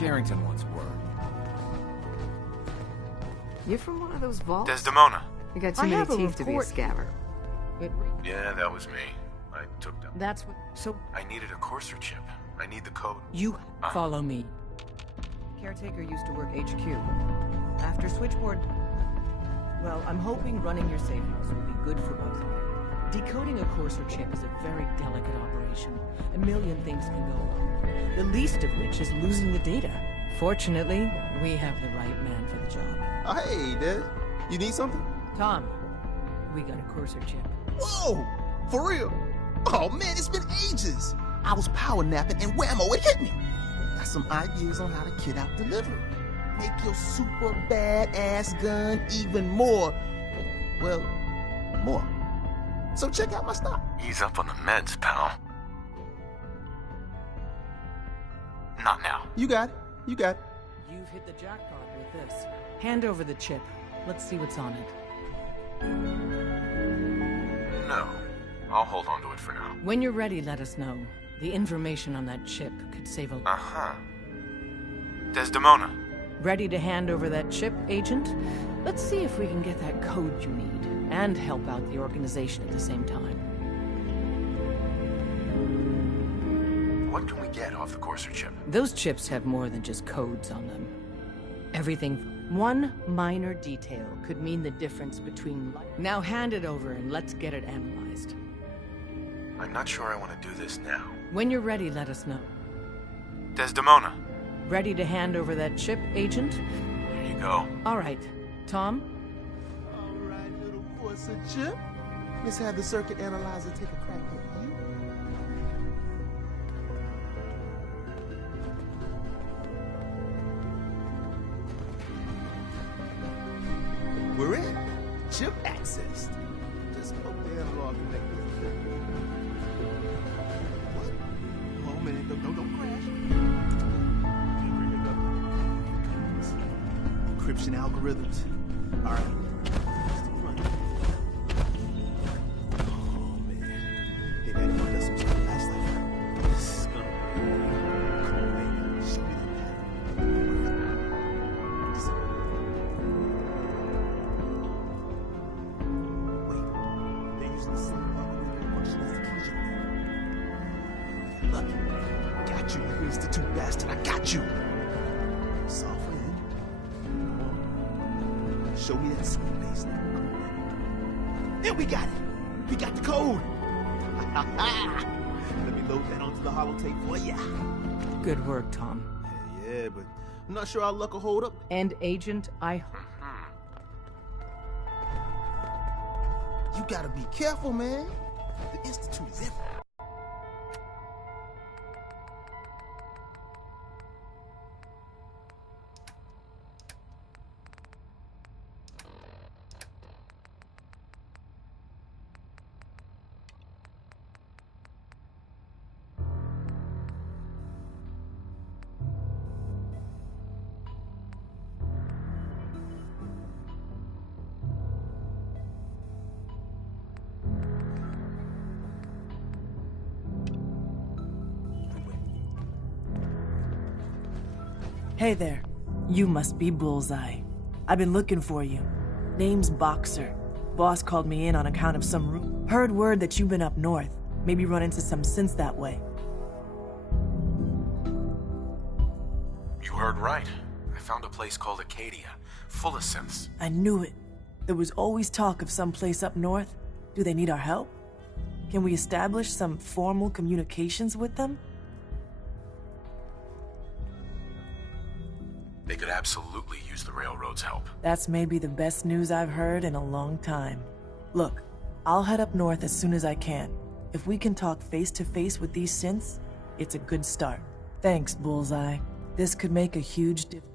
Carrington wants word. You're from one of those vaults? Desdemona. You got too many teeth to be a scabber. Yeah, that was me. I took them. That's what... So... I needed a Courser chip. I need the code. You follow me. Caretaker used to work HQ. After switchboard... Well, I'm hoping running your safe house will be good for both of you. Decoding a Courser chip is a very delicate operation. A million things can go wrong. The least of which is losing the data. Fortunately, we have the right man for the job. Hey, Des. You need something? Tom, we got a Courser chip. Whoa! For real? Oh, man, it's been ages. I was power napping and whammo, it hit me. Got some ideas on how to kit out delivery. Make your super badass gun even more, well, more. So check out my stock. Ease up on the meds, pal. Not now. You got it. You got it. You've hit the jackpot with this. Hand over the chip. Let's see what's on it. No. I'll hold on to it for now. When you're ready, let us know. The information on that chip could save a lot. Uh-huh. Desdemona. Ready to hand over that chip, Agent? Let's see if we can get that code you need, and help out the organization at the same time. What can we get off the Courser chip? Those chips have more than just codes on them. Everything. One minor detail could mean the difference between... Now hand it over and let's get it analyzed. I'm not sure I want to do this now. When you're ready, let us know. Desdemona. Ready to hand over that chip, Agent? Here you go. All right. Tom? All right, little Courser chip. Let's have the circuit analyzer take a crack at you. We're in. Chip accessed. Just hope the analog connector is good. What? Oh man, don't crash. Can't bring it up. Encryption algorithms. All right. Just the front. Oh man. Hey, Daddy, what does some stuff last life? This is gonna be. Come on, baby. Show me the Institute bastard, I got you. Soft in. Come on. Show me that sweet bass now. Come on. And we got it. We got the code. Let me load that onto the holotape for ya. Good work, Tom. Yeah, but I'm not sure our luck will hold up. And Agent, You gotta be careful, man. The Institute is everywhere. Hey there. You must be Bullseye. I've been looking for you. Name's Boxer. Boss called me in on account of some heard word that you've been up north. Maybe run into some synths that way. You heard right. I found a place called Acadia, full of synths. I knew it. There was always talk of some place up north. Do they need our help? Can we establish some formal communications with them? They could absolutely use the railroad's help. That's maybe the best news I've heard in a long time. Look, I'll head up north as soon as I can. If we can talk face to face with these synths, it's a good start. Thanks, Bullseye. This could make a huge difference.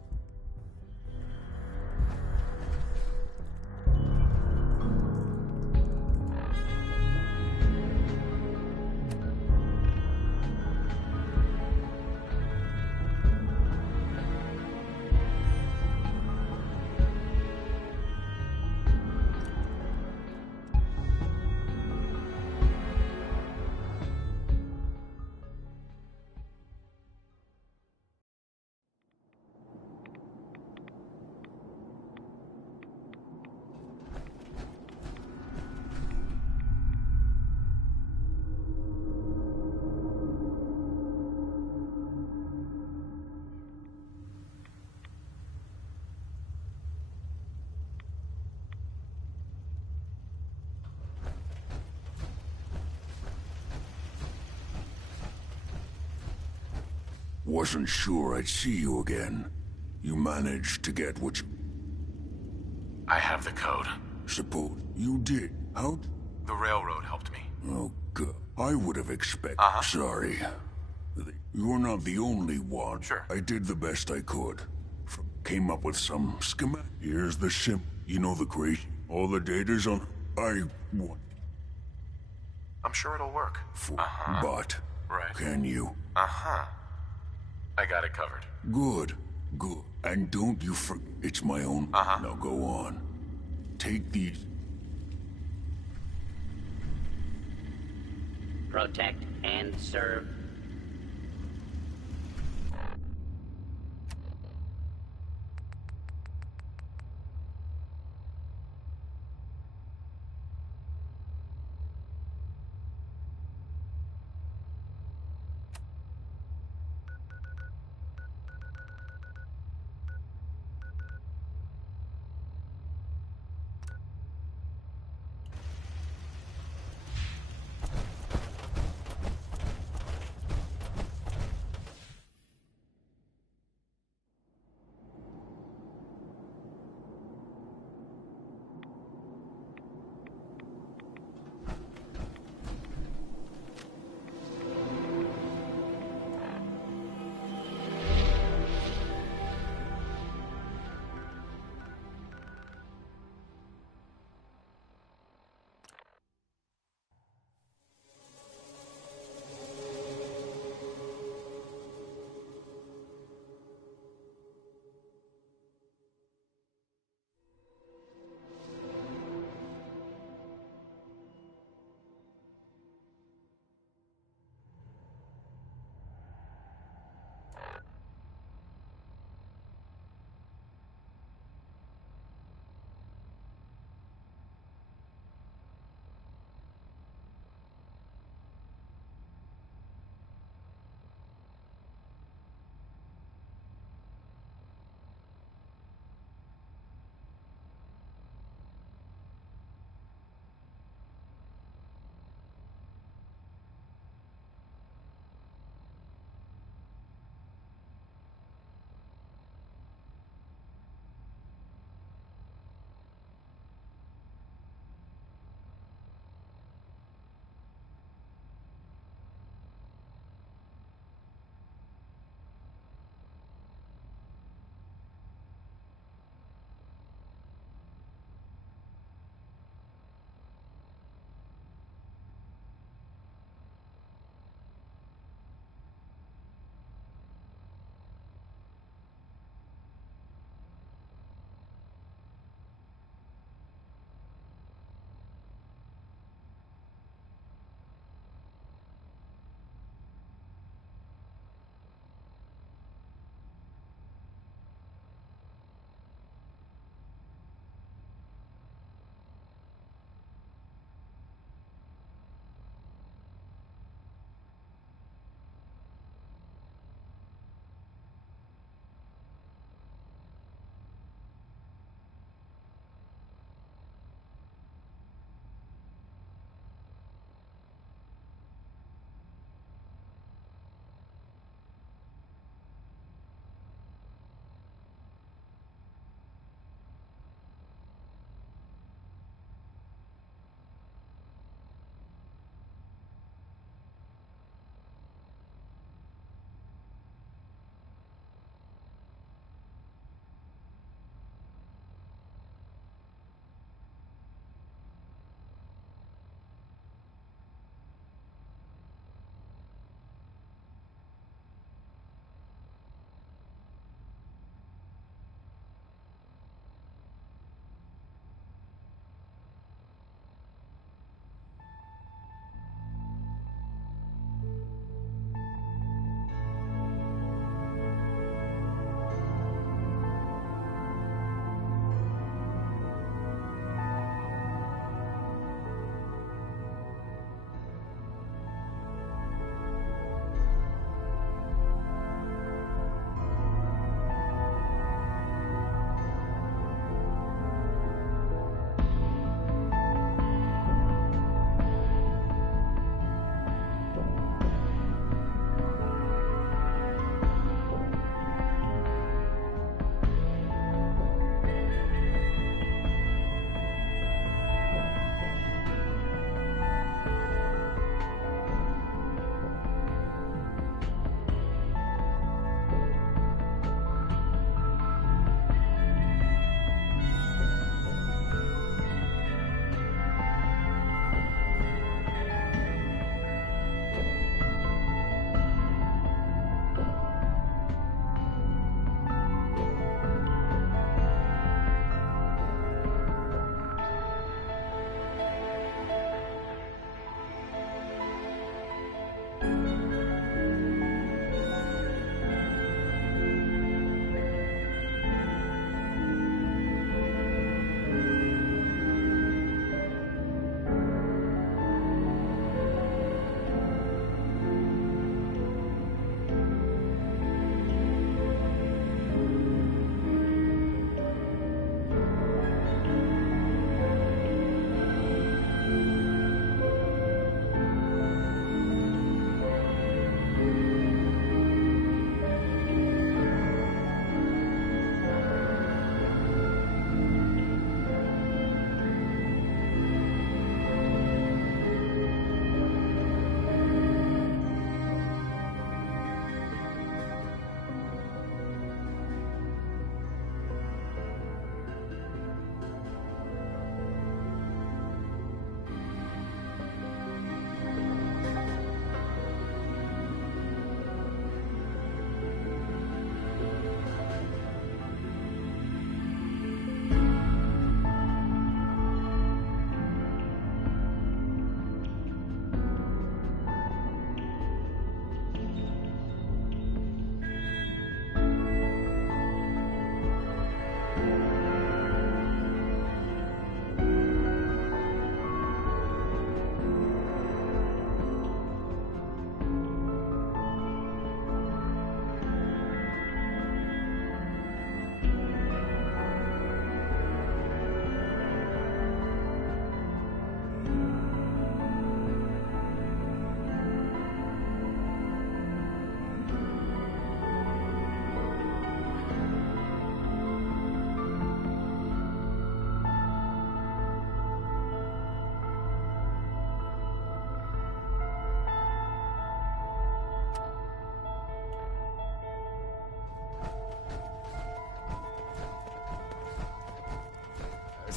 Wasn't sure I'd see you again. You managed to get what you... I have the code. Suppose you did. How? The railroad helped me. Oh, God. I would have expected... Sorry. You're not the only one. Sure. I did the best I could. Came up with some schematic. Here's the sim. You know the crazy. All the data's on... I want... I'm sure it'll work. But... Right. Can you? I got it covered. Good. Good. And don't you forget... It's my own... Now go on. Take these... Protect and serve.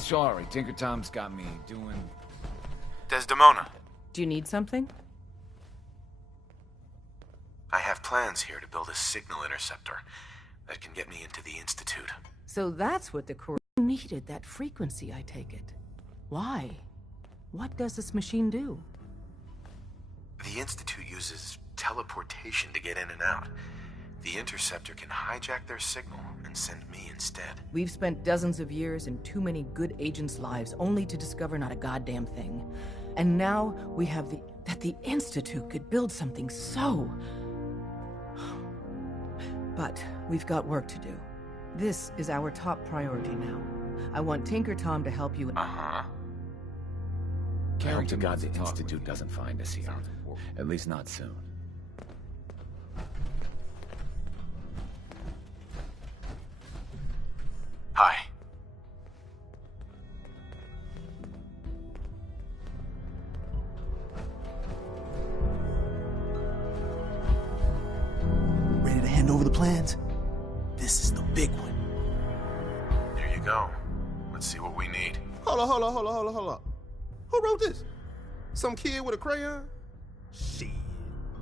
sorry. Tinker Tom's got me doing... Desdemona, Do you need something? I have plans here to build a signal interceptor that can get me into the Institute. So that's what the core needed, that frequency, I take it. Why? What does this machine do? The Institute uses teleportation to get in and out. The interceptor can hijack their signal and send me instead. We've spent dozens of years and too many good agents' lives only to discover not a goddamn thing. And now we have that the Institute could build something so... But we've got work to do. This is our top priority now. I want Tinker Tom to help you... Uh-huh. I hope to God the Institute doesn't find us here. At least not soon. Hi. Ready to hand over the plans? This is the big one. Here you go. Let's see what we need. Hold up. Who wrote this? Some kid with a crayon? Shit.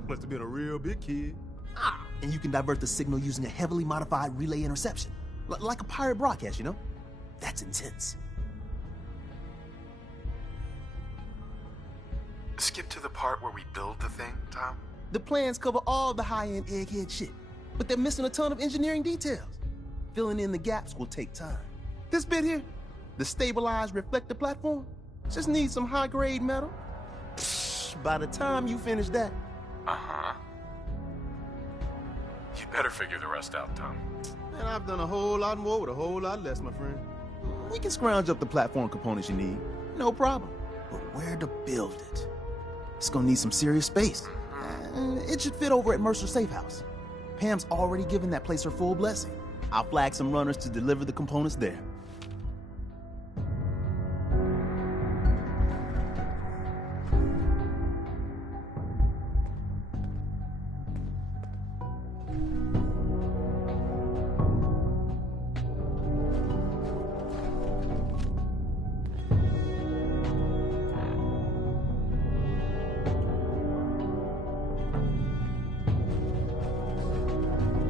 Must have been a real big kid. And you can divert the signal using a heavily modified relay interception. Like a pirate broadcast, you know? That's intense. Skip to the part where we build the thing, Tom. The plans cover all the high-end egghead shit, but they're missing a ton of engineering details. Filling in the gaps will take time. This bit here, the stabilized reflector platform, just needs some high-grade metal. Psh, by the time you finish that... Uh-huh. You better figure the rest out, Tom. Man, I've done a whole lot more with a whole lot less, my friend. We can scrounge up the platform components you need, no problem. But where to build it? It's gonna need some serious space. It should fit over at Mercer's safe house. Pam's already given that place her full blessing. I'll flag some runners to deliver the components there.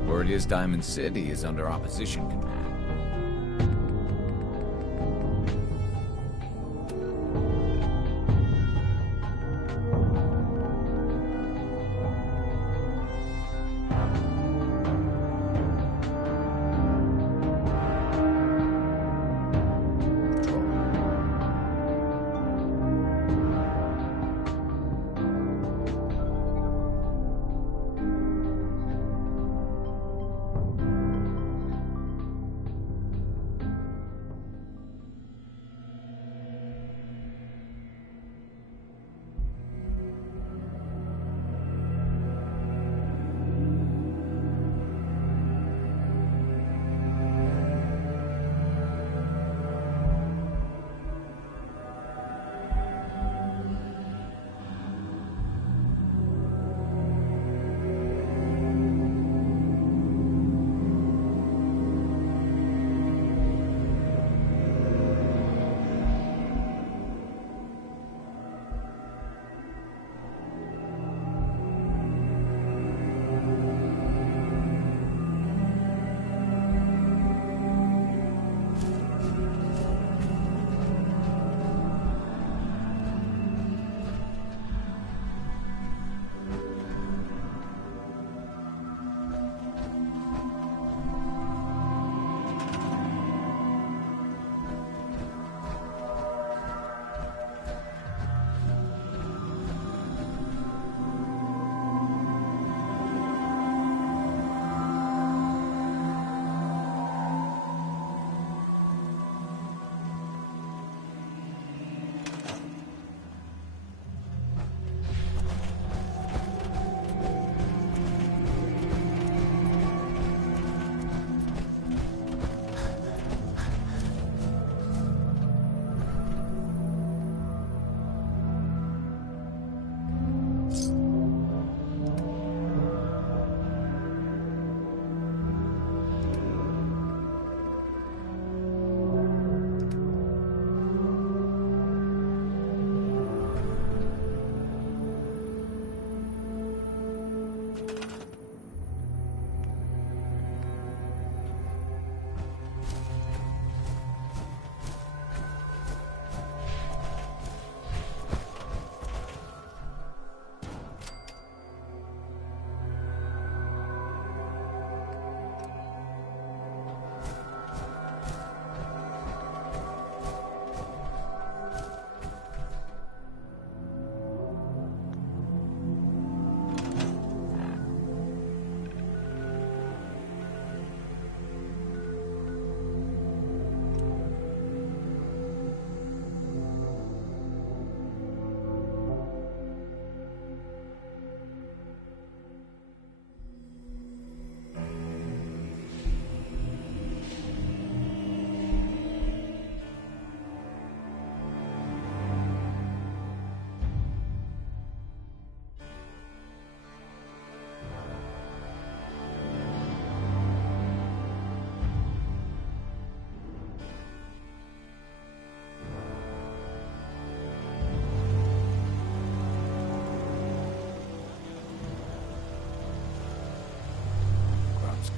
Word is Diamond City is under opposition control.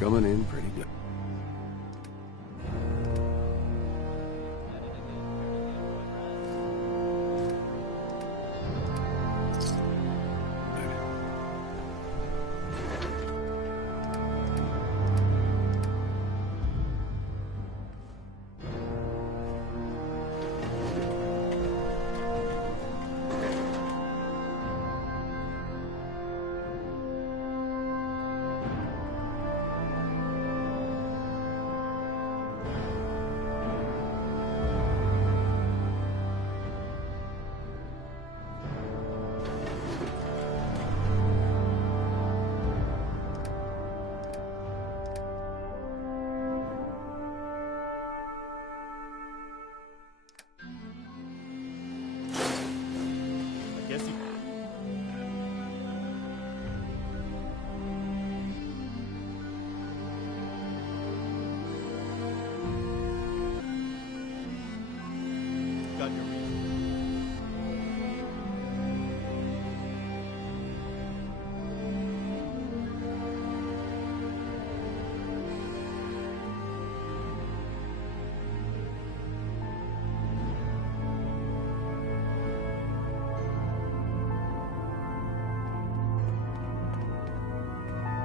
coming in pretty good.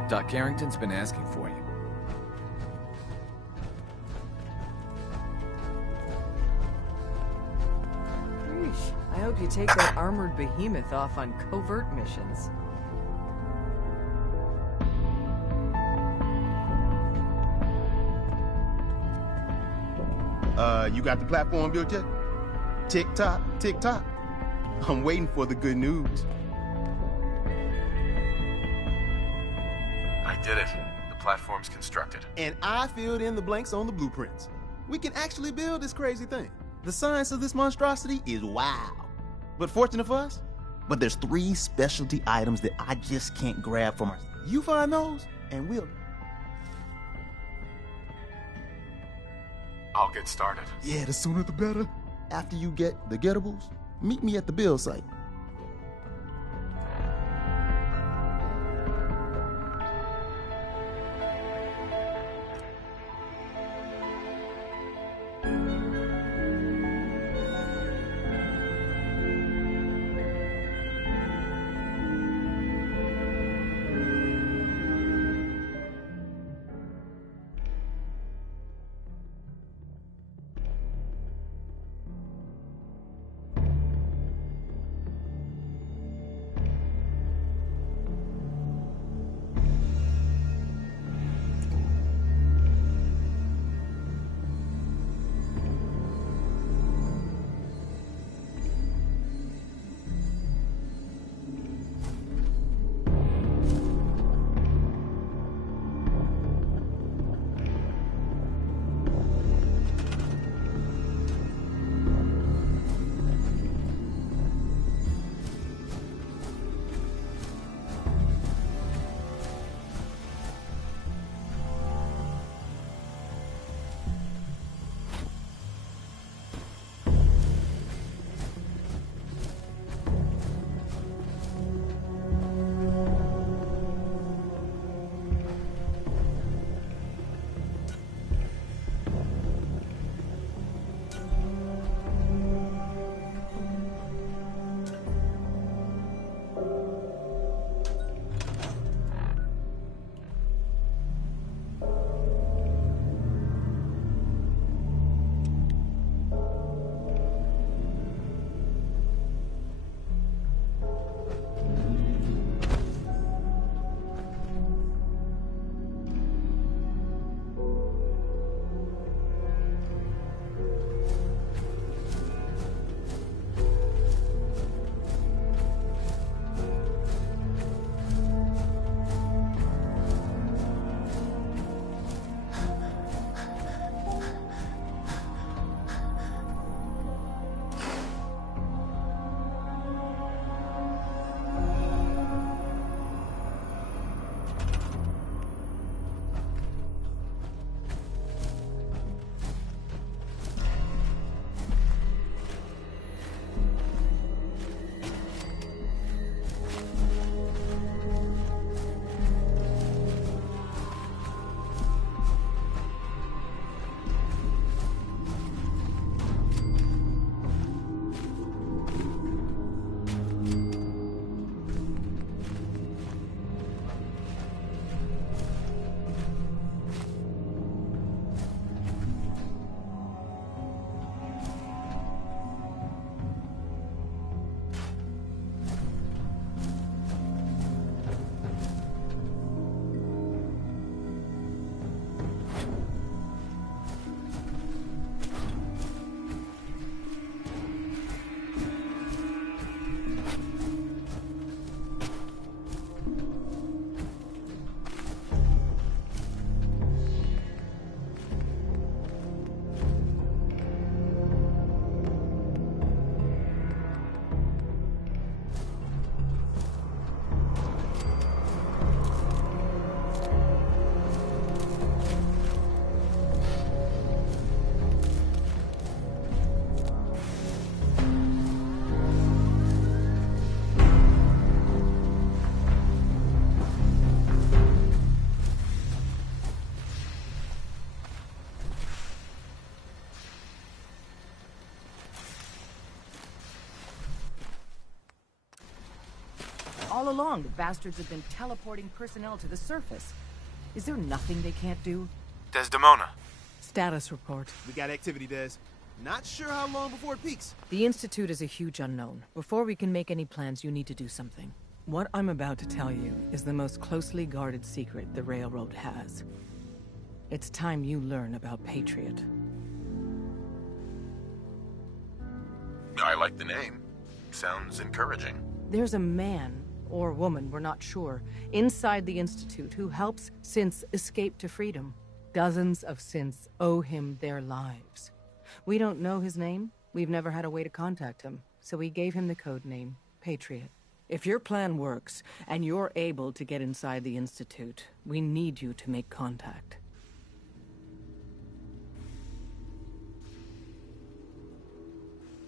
Doc Carrington's been asking for you. Sheesh. I hope you take that armored behemoth off on covert missions. You got the platform built yet? Tick tock, tick tock. I'm waiting for the good news. I did it. The platform's constructed. And I filled in the blanks on the blueprints. We can actually build this crazy thing. The science of this monstrosity is wow. But fortunate for us, but there's 3 specialty items that I just can't grab from myself. You find those, and we'll... I'll get started. Yeah, the sooner the better. After you get the gettables, meet me at the build site. along, the bastards have been teleporting personnel to the surface. Is there nothing they can't do? Desdemona. Status report. We got activity, Des. Not sure how long before it peaks. The Institute is a huge unknown. Before we can make any plans, you need to do something. What I'm about to tell you is the most closely guarded secret the Railroad has. It's time you learn about Patriot. I like the name. Sounds encouraging. There's a man, or woman, we're not sure, inside the Institute who helps synths escape to freedom. Dozens of synths owe him their lives. We don't know his name. We've never had a way to contact him, so we gave him the code name, Patriot. If your plan works, and you're able to get inside the Institute, we need you to make contact.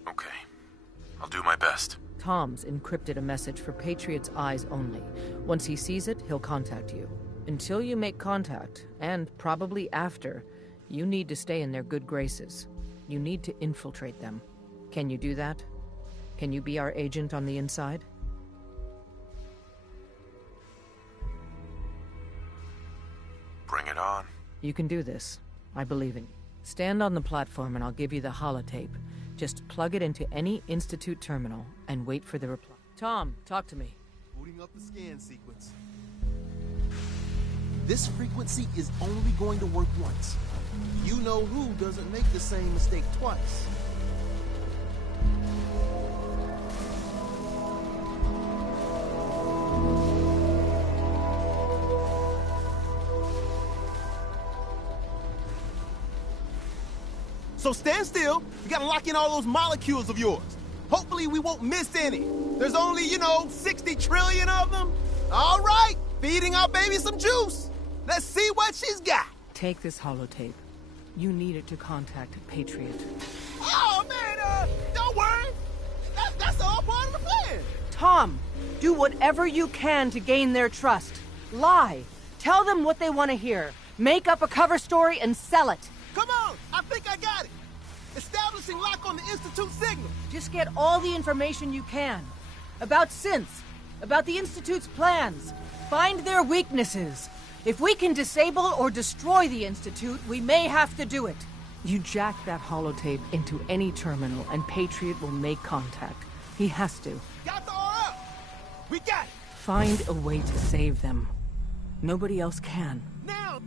Okay. I'll do my best. Tom's encrypted a message for Patriot's eyes only. Once he sees it, he'll contact you. Until you make contact, and probably after, you need to stay in their good graces. You need to infiltrate them. Can you do that? Can you be our agent on the inside? Bring it on. You can do this. I believe in you. Stand on the platform and I'll give you the holotape. Just plug it into any Institute terminal and wait for the reply. Tom, talk to me. Booting up the scan sequence. This frequency is only going to work once. You know who doesn't make the same mistake twice. So stand still. You gotta lock in all those molecules of yours. Hopefully we won't miss any. There's only, 60 trillion of them. All right, feeding our baby some juice. Let's see what she's got. Take this holotape. You need it to contact Patriot. Oh, man, don't worry. That's all part of the plan. Tom, do whatever you can to gain their trust. Lie. Tell them what they want to hear. Make up a cover story and sell it. Come on, I think I got it. Establishing lock on the Institute signal. Just get all the information you can. About synths. About the Institute's plans. Find their weaknesses. If we can disable or destroy the Institute, we may have to do it. You jack that holotape into any terminal and Patriot will make contact. He has to. Got the RL. We got it. Find a way to save them. Nobody else can. Now.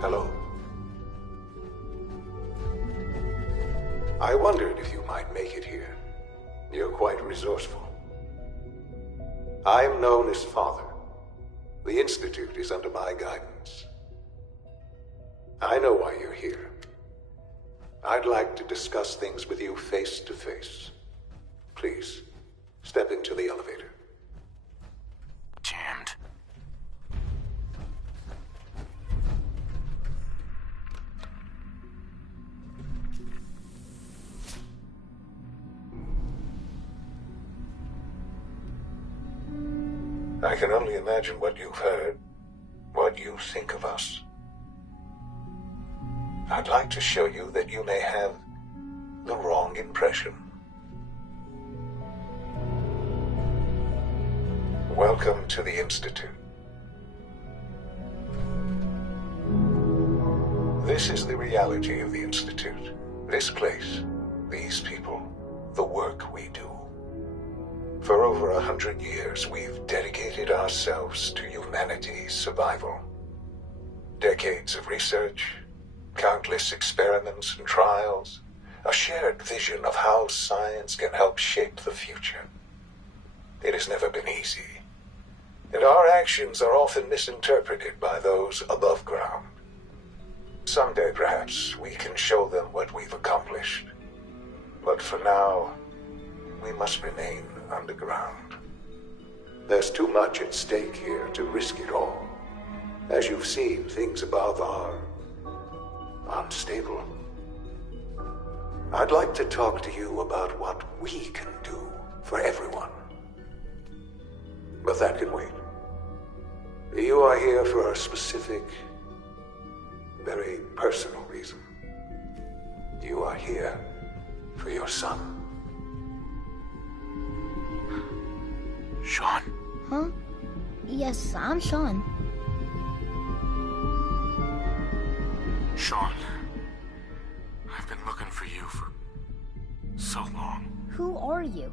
Hello. I wondered if you might make it here. You're quite resourceful. I'm known as Father. The Institute is under my guidance. I know why you're here. I'd like to discuss things with you face to face. Please, step into the elevator. Jammed. I can only imagine what you've heard, what you think of us. I'd like to show you that you may have the wrong impression. Welcome to the Institute. This is the reality of the Institute. This place, these people, the work we do. For over 100 years, we've dedicated ourselves to humanity's survival. Decades of research, countless experiments and trials, a shared vision of how science can help shape the future. It has never been easy, and our actions are often misinterpreted by those above ground. Someday, perhaps, we can show them what we've accomplished. But for now, we must remain underground. There's too much at stake here to risk it all. As you've seen, things above are unstable. I'd like to talk to you about what we can do for everyone. But that can wait. You are here for a specific, very personal reason. You are here for your son. Sean? Huh? Yes, I'm Sean. Sean, I've been looking for you for so long. Who are you?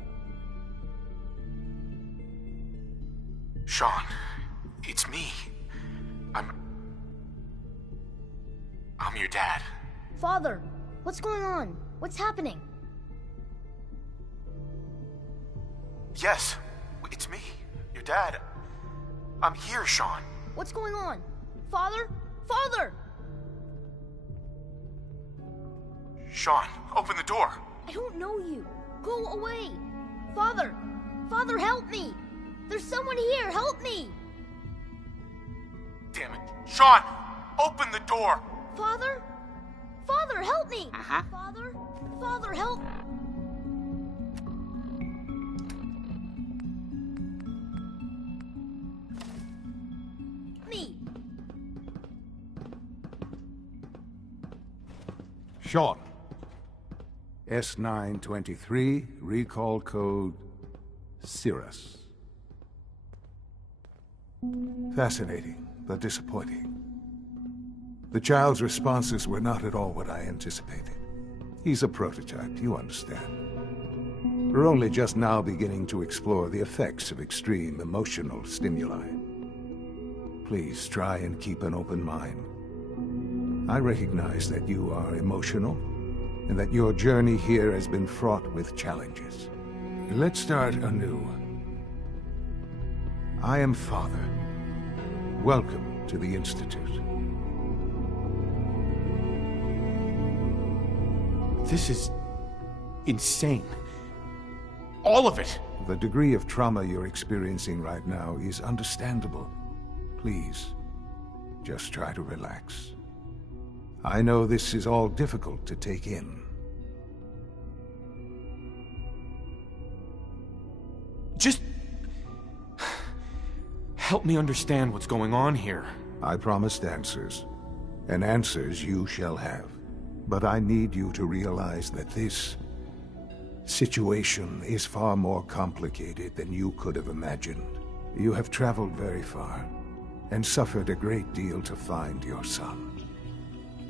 Sean, it's me. I'm your dad. Father, what's going on? What's happening? Yes, it's me, your dad. I'm here, Sean. What's going on? Father? Father! Sean, open the door. I don't know you. Go away. Father! Father, help me! There's someone here, help me! Damn it. Sean, open the door. Father? Father, help me! Father? Father, help me! Sean. S923, recall code Cirrus. Fascinating, but disappointing. The child's responses were not at all what I anticipated. He's a prototype, you understand. We're only just now beginning to explore the effects of extreme emotional stimuli. Please try and keep an open mind. I recognize that you are emotional, and that your journey here has been fraught with challenges. Let's start anew. I am Father. Welcome to the Institute. This is insane. All of it! The degree of trauma you're experiencing right now is understandable. Please, just try to relax. I know this is all difficult to take in. Just help me understand what's going on here. I promised answers, and answers you shall have. But I need you to realize that this situation is far more complicated than you could have imagined. You have traveled very far, and suffered a great deal to find your son.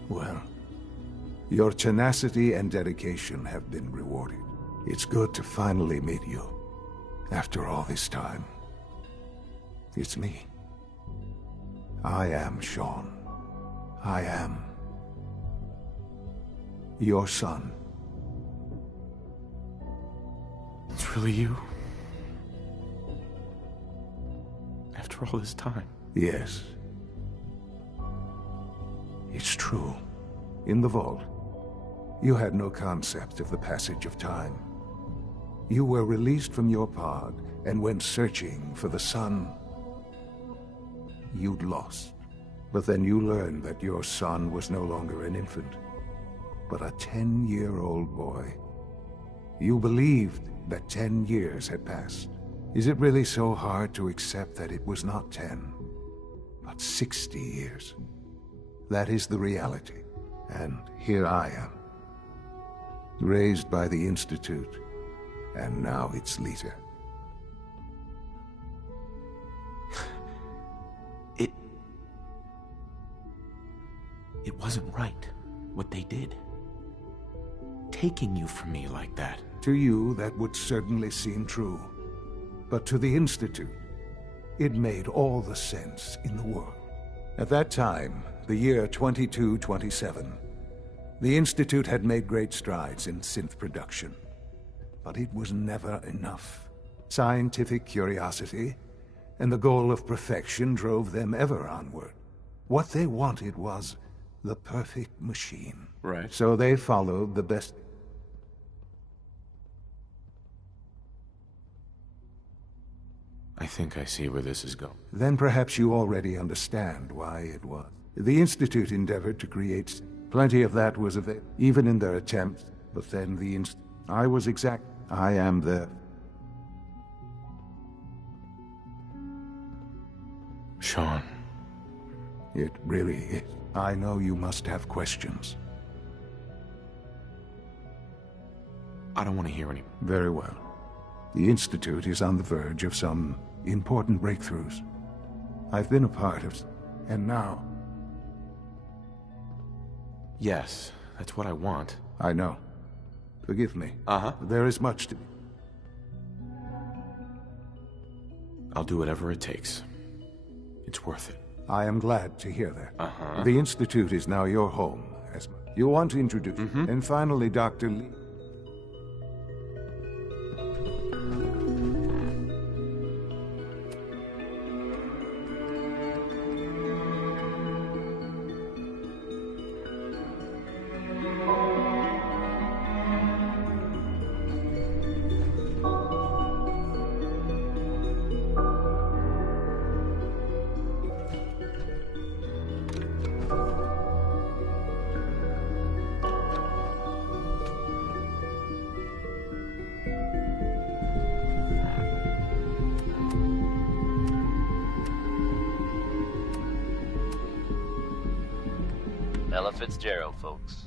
Well, your tenacity and dedication have been rewarded. It's good to finally meet you, after all this time. It's me. I am Sean. I am your son. It's really you? After all this time? Yes. It's true. In the vault, you had no concept of the passage of time. You were released from your pod and went searching for the son you'd lost. But then you learned that your son was no longer an infant, but a 10-year-old boy. You believed that 10 years had passed. Is it really so hard to accept that it was not 10, but 60 years? That is the reality. And here I am, raised by the Institute, and now its leader. It wasn't right, what they did. Taking you from me like that. To you, that would certainly seem true. But to the Institute, it made all the sense in the world. At that time, the year 2227, the Institute had made great strides in synth production. But it was never enough. Scientific curiosity and the goal of perfection drove them ever onward. What they wanted was the perfect machine. Right. So they followed the best. I think I see where this is going. Then perhaps you already understand why it was. The Institute endeavored to create plenty of that was available, even in their attempts, but then I am the... Sean. It really is. I know you must have questions. I don't want to hear any. Very well. The Institute is on the verge of some important breakthroughs. I've been a part of... and now... Yes, that's what I want. I know. Forgive me. Uh-huh. There is much to... I'll do whatever it takes. It's worth it. I am glad to hear that. Uh-huh. The Institute is now your home. As you want to introduce... And finally, Dr. Lee... Ella Fitzgerald, folks.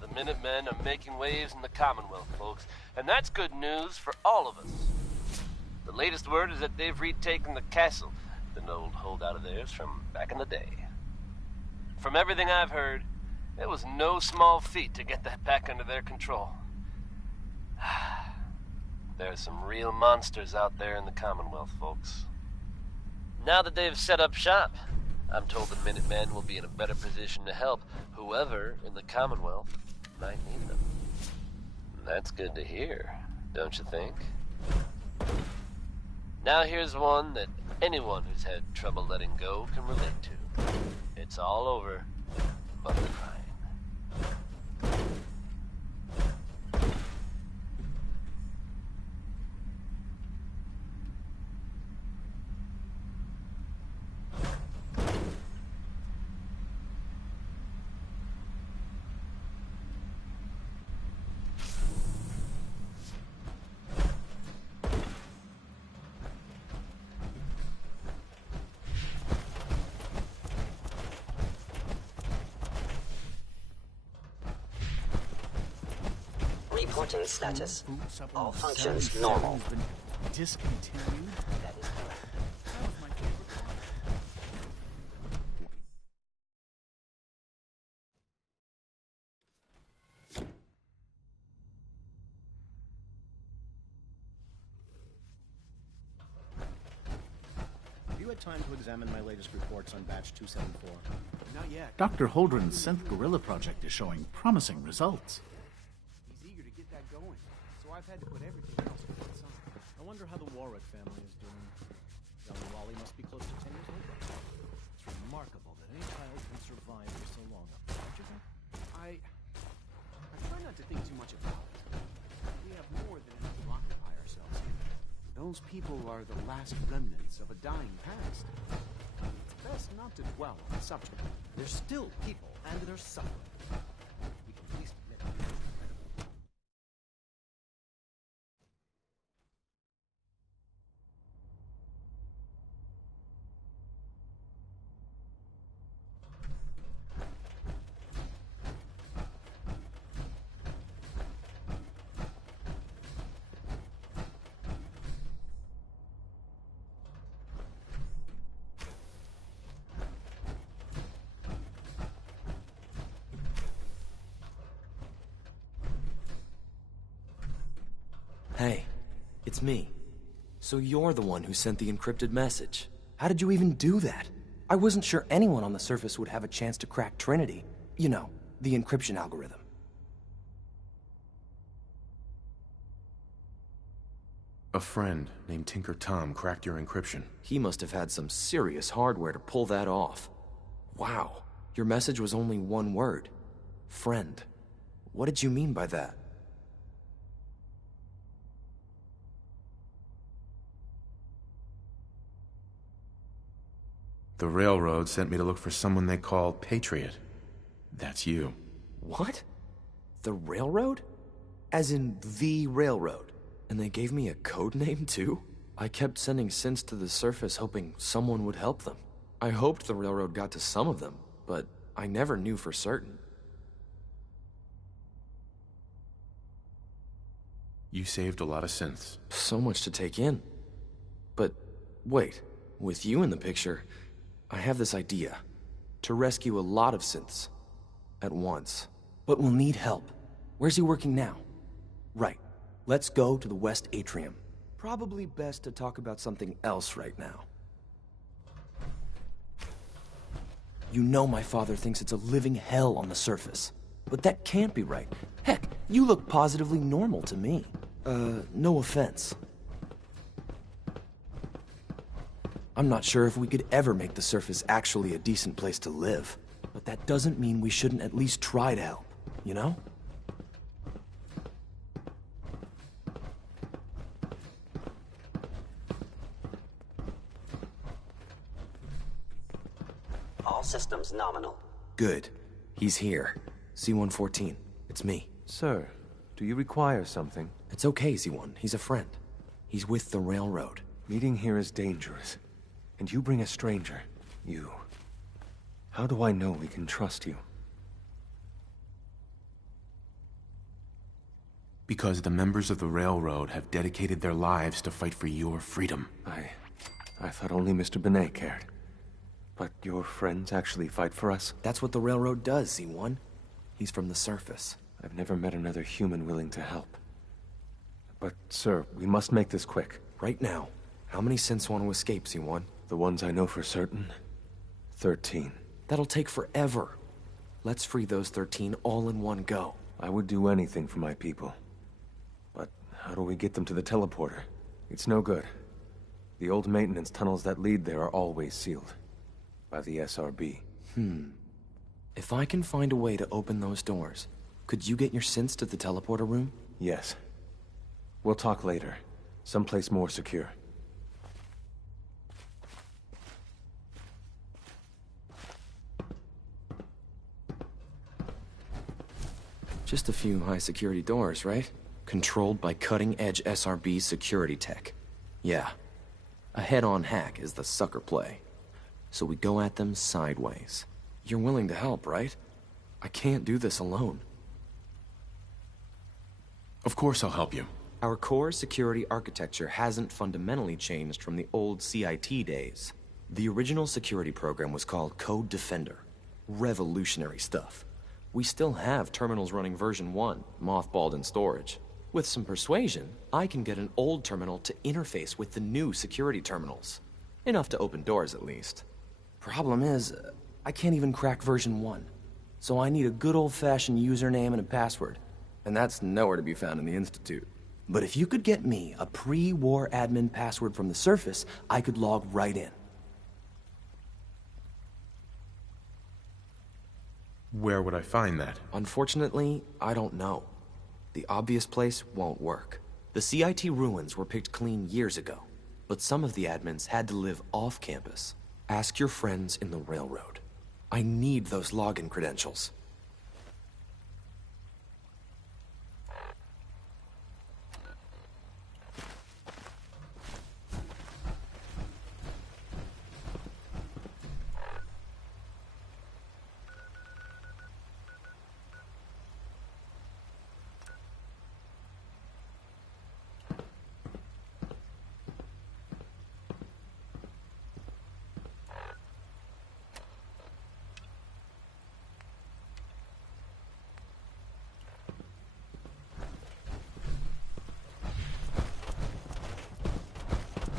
The Minutemen are making waves in the Commonwealth, folks, and that's good news for all of us. The latest word is that they've retaken the castle, an old holdout of theirs from back in the day. From everything I've heard, it was no small feat to get that back under their control. There's some real monsters out there in the Commonwealth, folks. Now that they've set up shop, I'm told the Minutemen will be in a better position to help whoever in the Commonwealth might need them. And that's good to hear, don't you think? Now here's one that anyone who's had trouble letting go can relate to. It's all over, but the crying. Reporting status. All functions normal. Discontinued? That is correct. That was my favorite part. time to examine my latest reports on batch 274? Not yet. Dr. Holdren's synth gorilla project is showing promising results. He's eager to get that going, so I've had to put everything else to one side. I wonder how the Warwick family is doing. Young Wally must be close to 10 years old. It's remarkable that any child can survive for so long up there, don't you think? I try not to think too much about it. We have more than enough to occupy ourselves here. Those people are the last remnants of a dying past. It's best not to dwell on the subject. They're still people, and they're suffering. We can at least admit that. Hey, it's me. So you're the one who sent the encrypted message. How did you even do that? I wasn't sure anyone on the surface would have a chance to crack Trinity. You know, the encryption algorithm. A friend named Tinker Tom cracked your encryption. He must have had some serious hardware to pull that off. Wow, your message was only one word. Friend. What did you mean by that? The Railroad sent me to look for someone they call Patriot. That's you. What? The Railroad? As in the Railroad? And they gave me a code name too? I kept sending synths to the surface hoping someone would help them. I hoped the Railroad got to some of them, but I never knew for certain. You saved a lot of synths. So much to take in. But wait, with you in the picture, I have this idea. To rescue a lot of synths. At once. But we'll need help. Where's he working now? Right. Let's go to the West Atrium. Probably best to talk about something else right now. You know my father thinks it's a living hell on the surface. But that can't be right. Heck, you look positively normal to me. No offense. I'm not sure if we could ever make the surface actually a decent place to live. But that doesn't mean we shouldn't at least try to help, you know? All systems nominal. Good. He's here. C-114. It's me. Sir, do you require something? It's okay, Z1. He's a friend. He's with the Railroad. Meeting here is dangerous. And you bring a stranger. You. How do I know we can trust you? Because the members of the Railroad have dedicated their lives to fight for your freedom. I thought only Mr. Benet cared. But your friends actually fight for us? That's what the Railroad does, Z1. He's from the surface. I've never met another human willing to help. But, sir, we must make this quick. Right now. How many synths want to escape, Z1? The ones I know for certain? 13. That'll take forever. Let's free those 13 all in one go. I would do anything for my people. But how do we get them to the teleporter? It's no good. The old maintenance tunnels that lead there are always sealed. By the SRB. If I can find a way to open those doors, could you get your synths to the teleporter room? Yes. We'll talk later. Someplace more secure. Just a few high-security doors, right? Controlled by cutting-edge SRB security tech. Yeah. A head-on hack is the sucker play. So we go at them sideways. You're willing to help, right? I can't do this alone. Of course I'll help you. Our core security architecture hasn't fundamentally changed from the old CIT days. The original security program was called Code Defender. Revolutionary stuff. We still have terminals running version 1, mothballed in storage. With some persuasion, I can get an old terminal to interface with the new security terminals. Enough to open doors, at least. Problem is, I can't even crack version 1. So I need a good old-fashioned username and a password. And that's nowhere to be found in the Institute. But if you could get me a pre-war admin password from the surface, I could log right in. Where would I find that? Unfortunately, I don't know. The obvious place won't work. The CIT ruins were picked clean years ago, but some of the admins had to live off campus. Ask your friends in the railroad. I need those login credentials.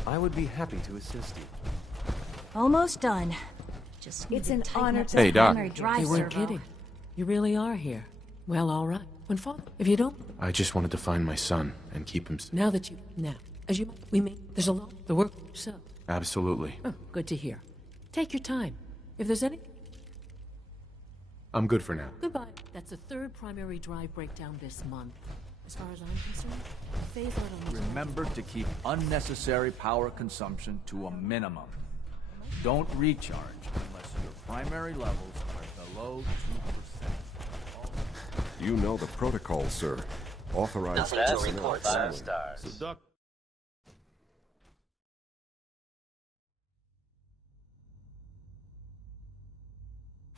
I would be happy to assist you. Almost done. Just It's an honor to Hey, Doc. primary drive They weren't servo. kidding. You really are here. Well, all right. When father, if you don't, I just wanted to find my son and keep him. now that you, as you, we may, there's a lot, the work, so, Absolutely. oh, good to hear. Take your time. If there's any, I'm good for now. goodbye. That's the third primary drive breakdown this month. As far as I'm concerned, phase out on this. Remember to keep unnecessary power consumption to a minimum. Don't recharge unless your primary levels are below 2%. You know the protocol, sir. Authorized Nothing to personnel report, only. sir. So,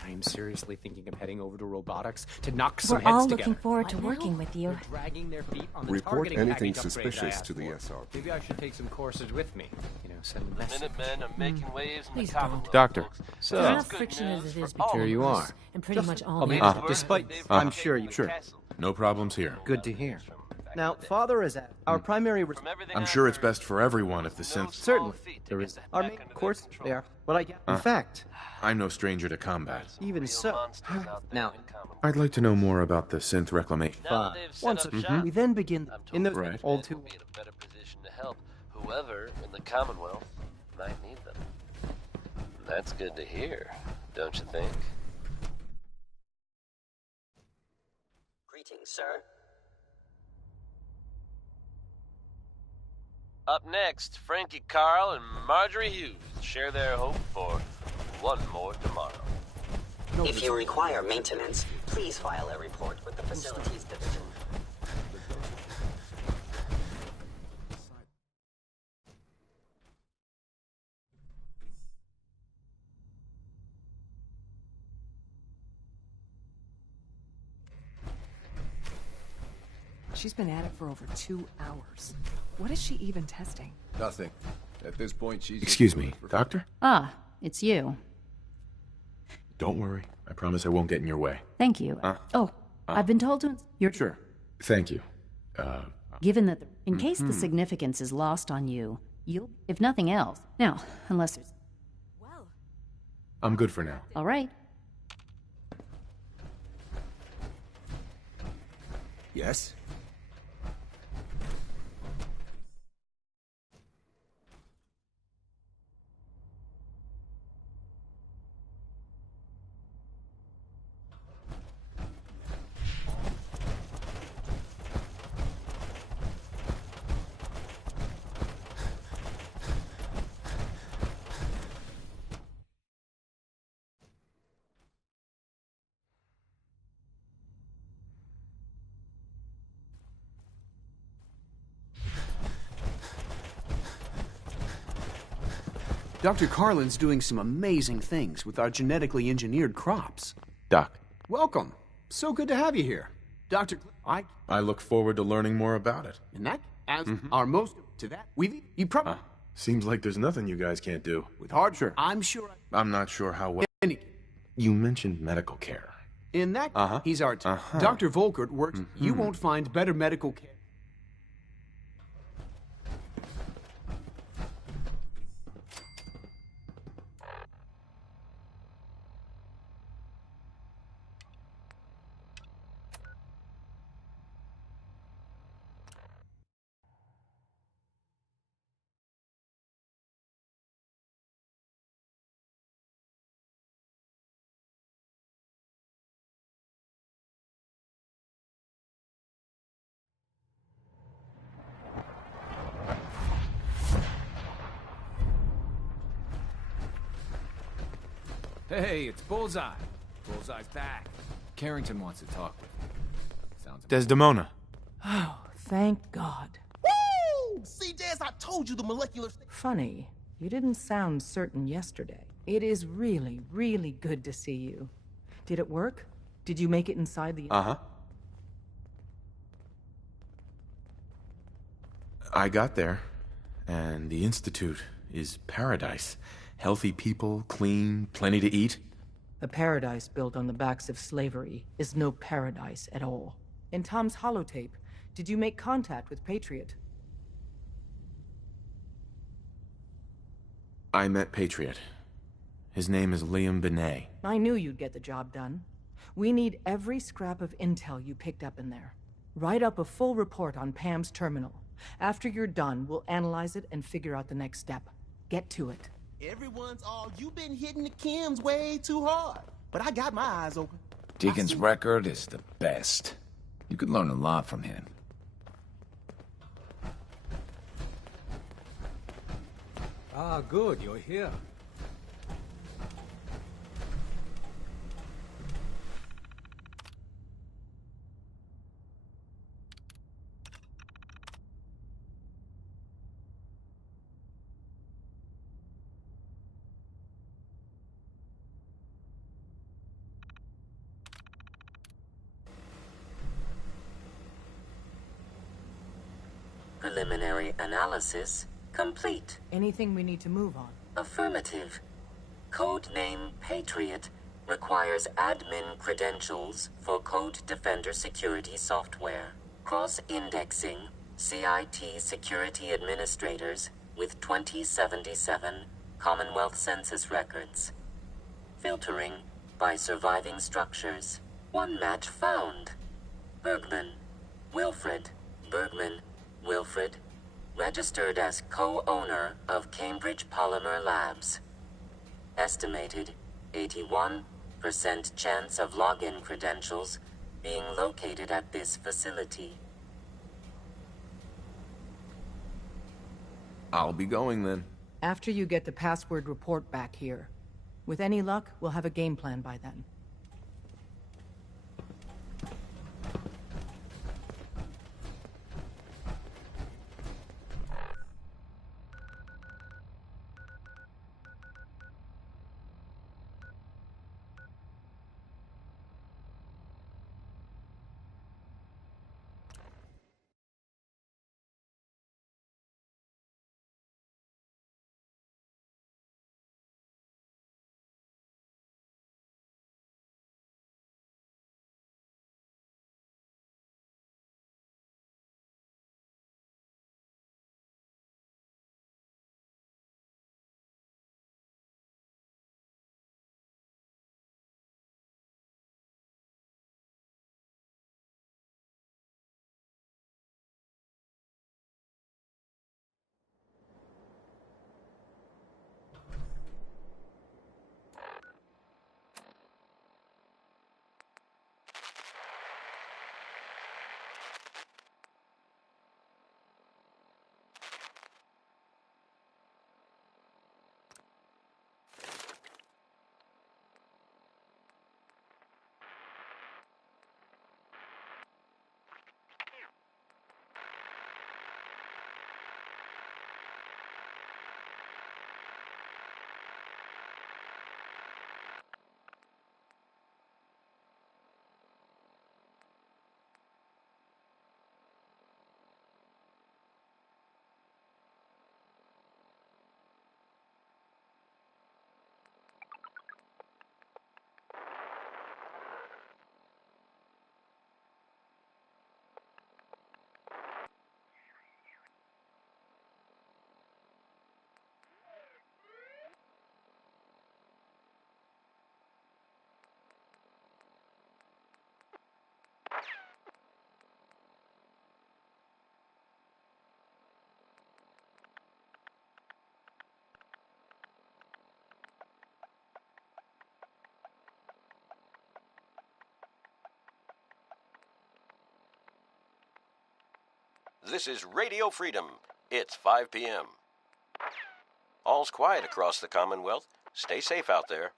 I'm seriously thinking of heading over to robotics to knock some We're heads all together. looking forward to working with you. They're dragging their feet on the report targeting anything package upgrade I suspicious asked to the for. SRP. Maybe I should take some courses with me. You know, send a The message. Minutemen are making waves in the Please Commonwealth. don't. Doctor. folks. So- There's That's enough good friction news as it is for all between of Here you us. are. and pretty much all I'll the be- others. despite- They've I'm taken sure the you- Sure. castle. No problems here. Good to hear. Now, Father is at our primary. From everything I'm I've sure it's heard, best for everyone if the no synths... small Certainly. feat to There get is that our back main under course. their control. They are. But I in fact, I'm no stranger to combat. even Real so. monsters out there Now, in Commonwealth. I'd like to know more about the synth reclamation. Now that they've set once up we shop, then begin I'm told in those the Right. all Minutemen too will be in a better position to help whoever in the Commonwealth might need them. That's good to hear, don't you think? Greetings, sir. Up next, Frankie Carl and Marjorie Hughes share their hope for one more tomorrow. If you require maintenance, please file a report with the Facilities Division. She's been at it for over 2 hours. What is she even testing? Nothing. At this point, she's... Excuse me, Doctor? Ah, it's you. Don't worry. I promise I won't get in your way. Thank you. I've been told to. You're Sure. Thank you. given that, in case the significance is lost on you, you'll, if nothing else. Now, unless there's. I'm good for now. All right. Yes? Dr. Carlin's doing some amazing things with our genetically engineered crops. Doc. Welcome. So good to have you here. Dr. I look forward to learning more about it. And that, as our most to that, you probably... Seems like there's nothing you guys can't do. with hard... Sure. I'm sure... I'm not sure how well... You mentioned medical care. In that, he's our... Dr. Volkert works... You won't find better medical care... Hey, it's Bullseye. Bullseye's back. Carrington wants to talk with you. Sounds Desdemona. Oh, thank God. Woo! See, Jazz, I told you the molecular... Funny, you didn't sound certain yesterday. It is really, really good to see you. Did it work? Did you make it inside the... Uh-huh. I got there, and the Institute is paradise. Healthy people, clean, plenty to eat. A paradise built on the backs of slavery is no paradise at all. In Tom's holotape, did you make contact with Patriot? I met Patriot. His name is Liam Benet. I knew you'd get the job done. We need every scrap of intel you picked up in there. Write up a full report on Pam's terminal. After you're done, we'll analyze it and figure out the next step. Get to it. Everyone's all, you've been hitting the chems way too hard. But I got my eyes open. Deacon's record is the best. You could learn a lot from him. Ah, good, you're here. Preliminary analysis complete. Anything we need to move on? Affirmative. Codename Patriot requires admin credentials for Code Defender security software. Cross-indexing CIT security administrators with 2077 Commonwealth Census records. Filtering by surviving structures. One match found. Bergman. Wilfred. Bergman. Wilfred. Registered as co-owner of Cambridge Polymer Labs. Estimated 81% chance of login credentials being located at this facility. I'll be going then. After you get the password report back here. With any luck, we'll have a game plan by then. This is Radio Freedom. It's 5 p.m. All's quiet across the Commonwealth. Stay safe out there.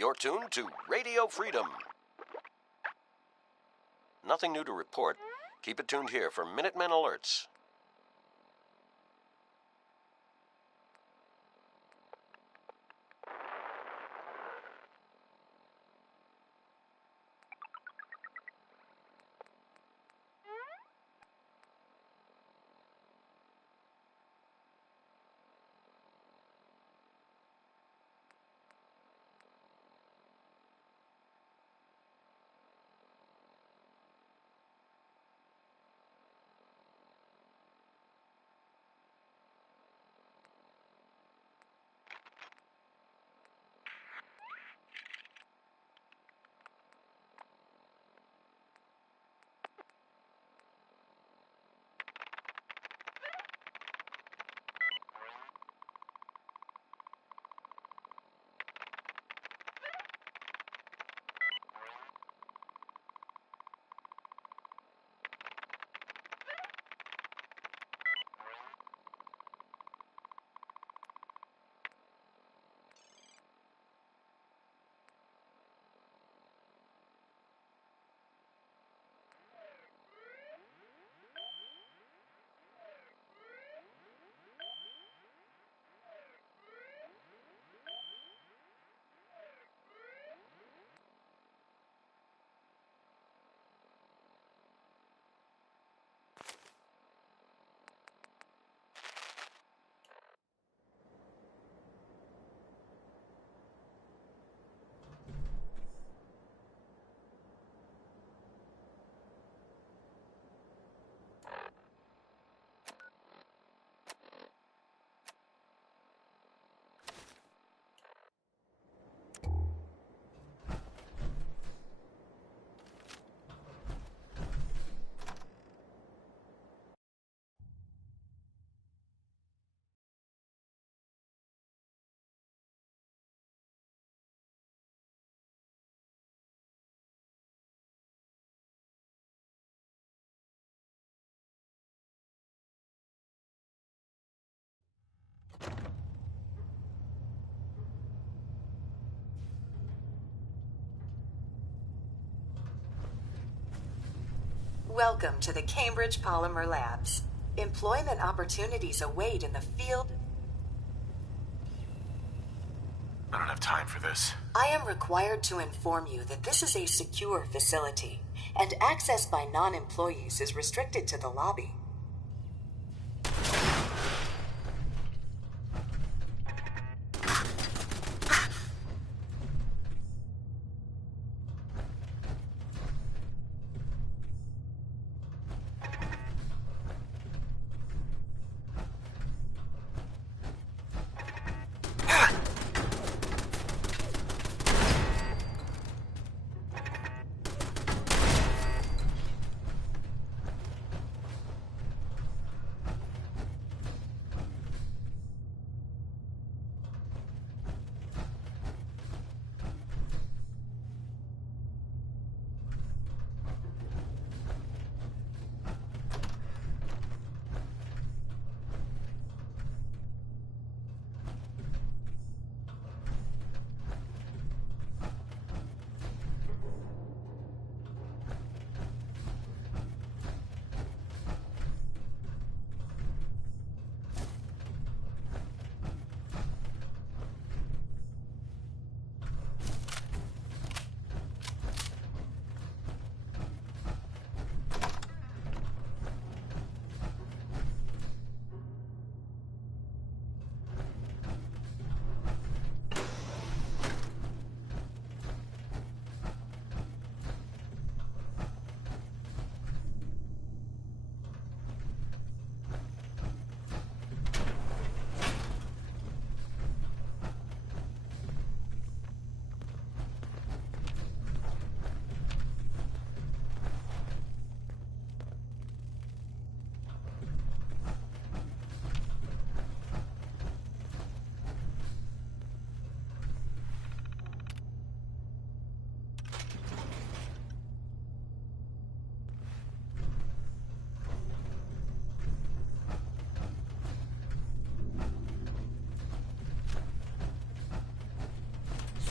You're tuned to Radio Freedom. Nothing new to report. Keep it tuned here for Minutemen alerts. Welcome to the Cambridge Polymer Labs. Employment opportunities await in the field. I don't have time for this. I am required to inform you that this is a secure facility, and access by non-employees is restricted to the lobby.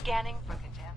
Scanning for contamination.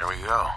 There we go.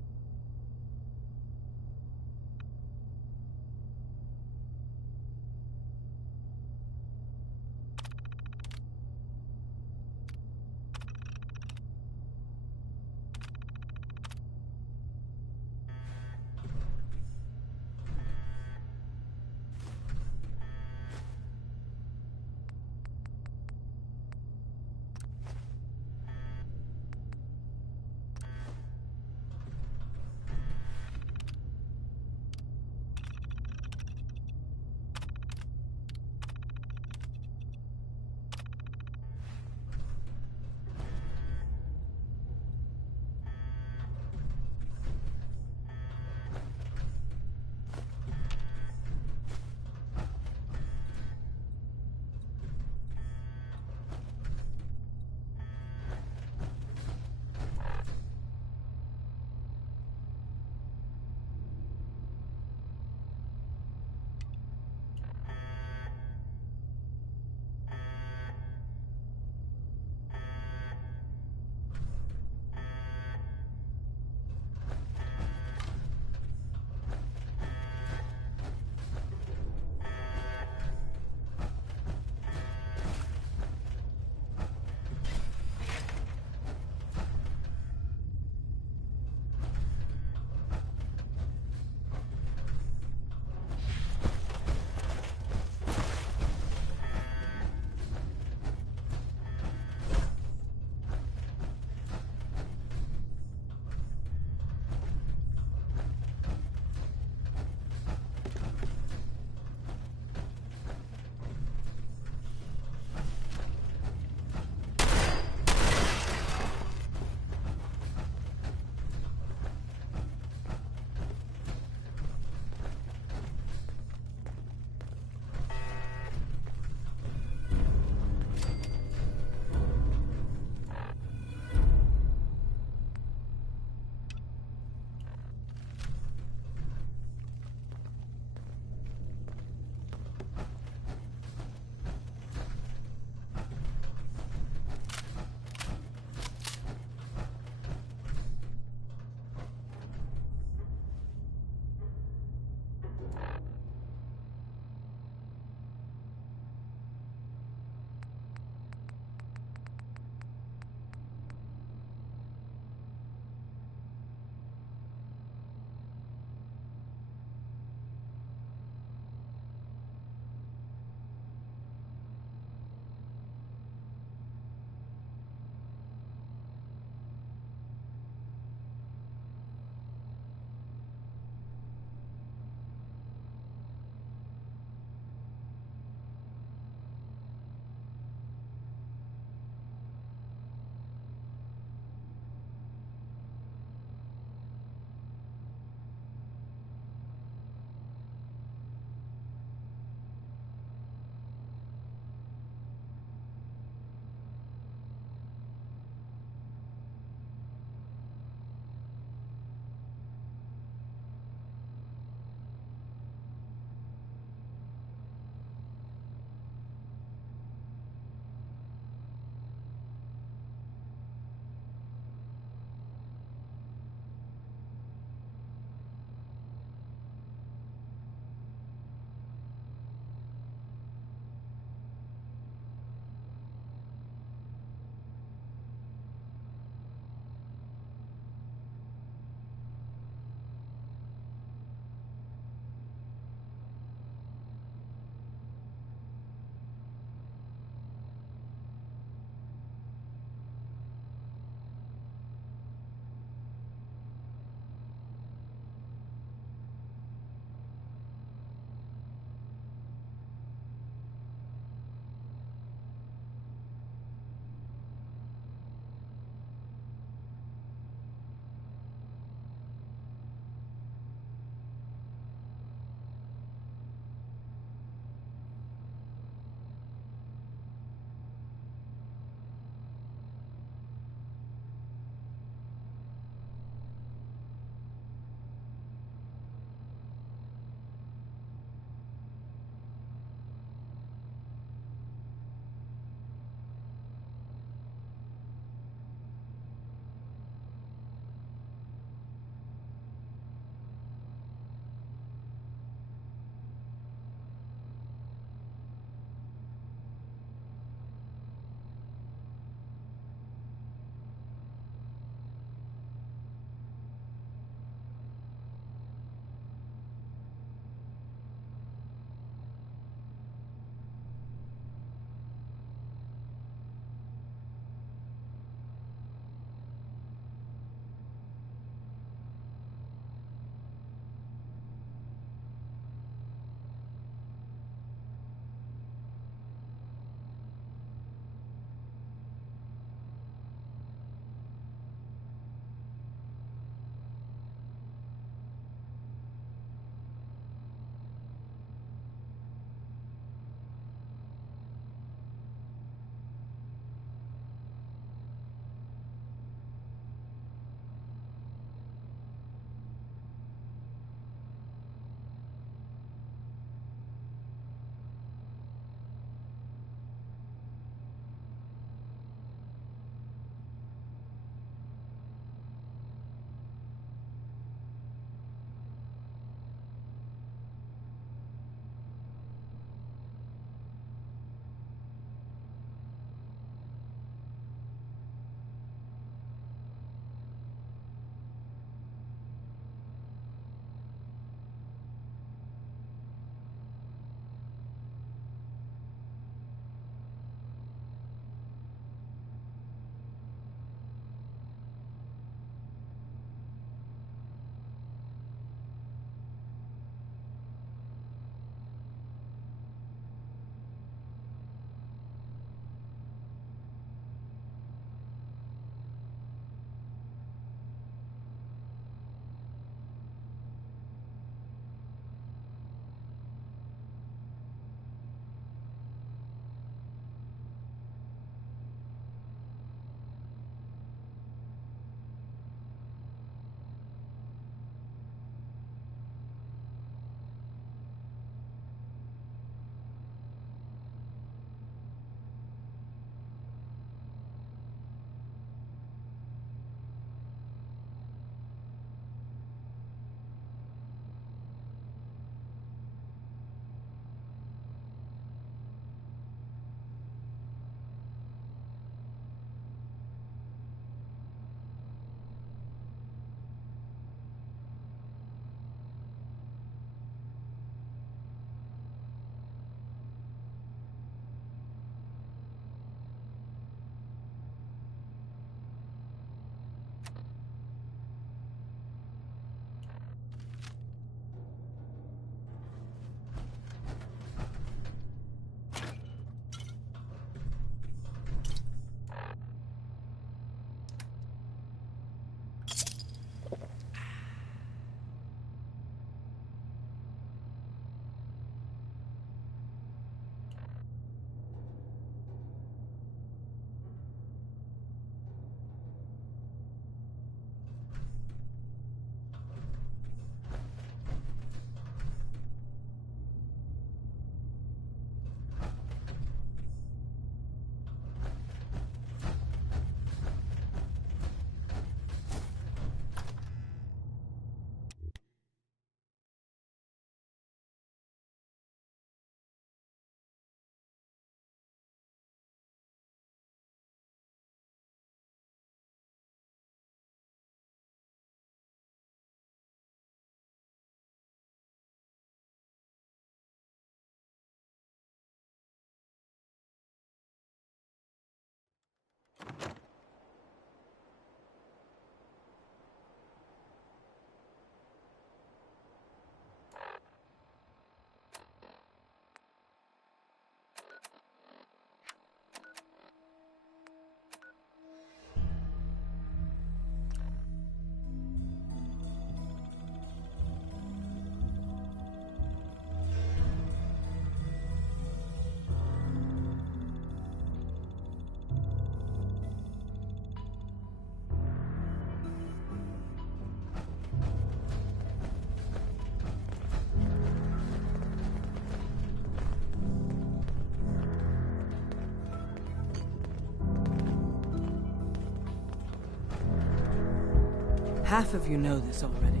Half of you know this already.